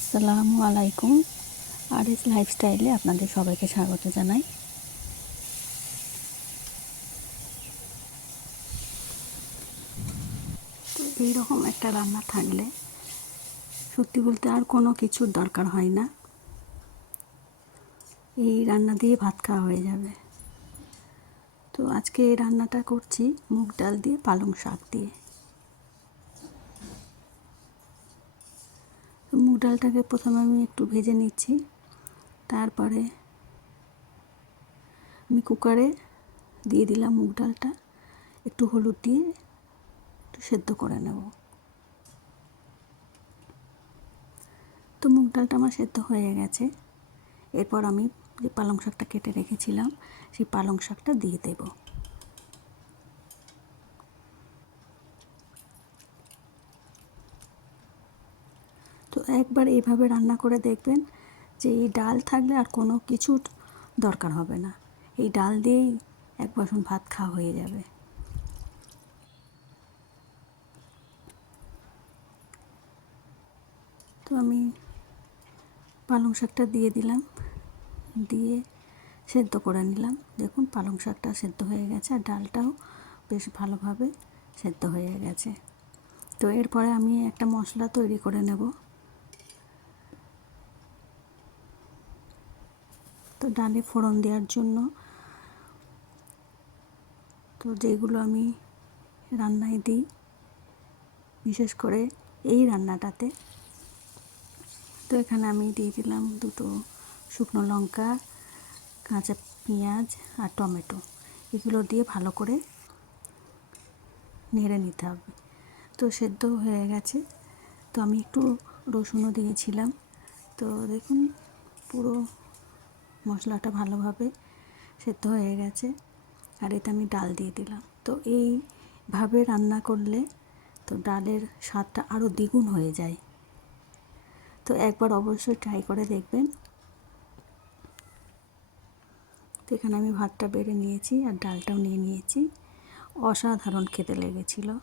আসসালামু আলাইকুম। আর এস লাইফস্টাইলে আপনাদের সবাইকে স্বাগত জানাই। তো এইরকম একটা রান্না থাকলে সত্যি বলতে আর কোনো কিছুর দরকার হয় না। এই রান্না দিয়ে ভাত খাওয়া হয়ে যাবে। তো আজকে এই রান্নাটা করছি মুগ ডাল দিয়ে পালং শাক দিয়ে তো মুগ ডালটাকে প্রথমে আমি একটু ভেজে নিচ্ছি। তারপরে আমি কুকারে দিয়ে দিলাম মুগ ডালটা। একটু হলুদ দিয়ে একটু সেদ্ধ করে নেব। তো মুগ ডালটা আমার সেদ্ধ হয়ে গেছে। এরপর আমি যে পালং শাকটা কেটে রেখেছিলাম, সেই পালং শাকটা দিয়ে দেবো। একবার এইভাবে রান্না করে দেখবেন যে এই ডাল থাকলে আর কোনো কিছুর দরকার হবে না। এই ডাল দিয়েই এক বাসন ভাত খাওয়া হয়ে যাবে। তো আমি পালং শাকটা দিয়ে দিলাম। দিয়ে সেদ্ধ করে নিলাম। দেখুন পালং শাকটা সেদ্ধ হয়ে গেছে আর ডালটাও বেশ ভালোভাবে সেদ্ধ হয়ে গেছে। তো এরপরে আমি একটা মশলা তৈরি করে নেব। তো ডালে ফোড়ন দেওয়ার জন্য। তো যেগুলো আমি রান্নায় দিই, বিশেষ করে এই রান্নাটাতে। তো এখানে আমি দিয়ে দিলাম দুটো শুকনো লঙ্কা, কাঁচা পেঁয়াজ আর টমেটো। এগুলো দিয়ে ভালো করে নেড়ে নিতে হবে। তো সেদ্ধ হয়ে গেছে। তো আমি একটু রসুনও দিয়েছিলাম। তো দেখুন পুরো মশলাটা ভালোভাবে সেদ্ধ হয়ে গেছে আর এতে আমি ডাল দিয়ে দিলাম। তো এইভাবে রান্না করলে তো ডালের স্বাদটা আরও দ্বিগুণ হয়ে যায়। তো একবার অবশ্যই ট্রাই করে দেখবেন। তো এখানে আমি ভাতটা বেড়ে নিয়েছি আর ডালটাও নিয়ে নিয়েছি। অসাধারণ খেতে লেগেছিলো।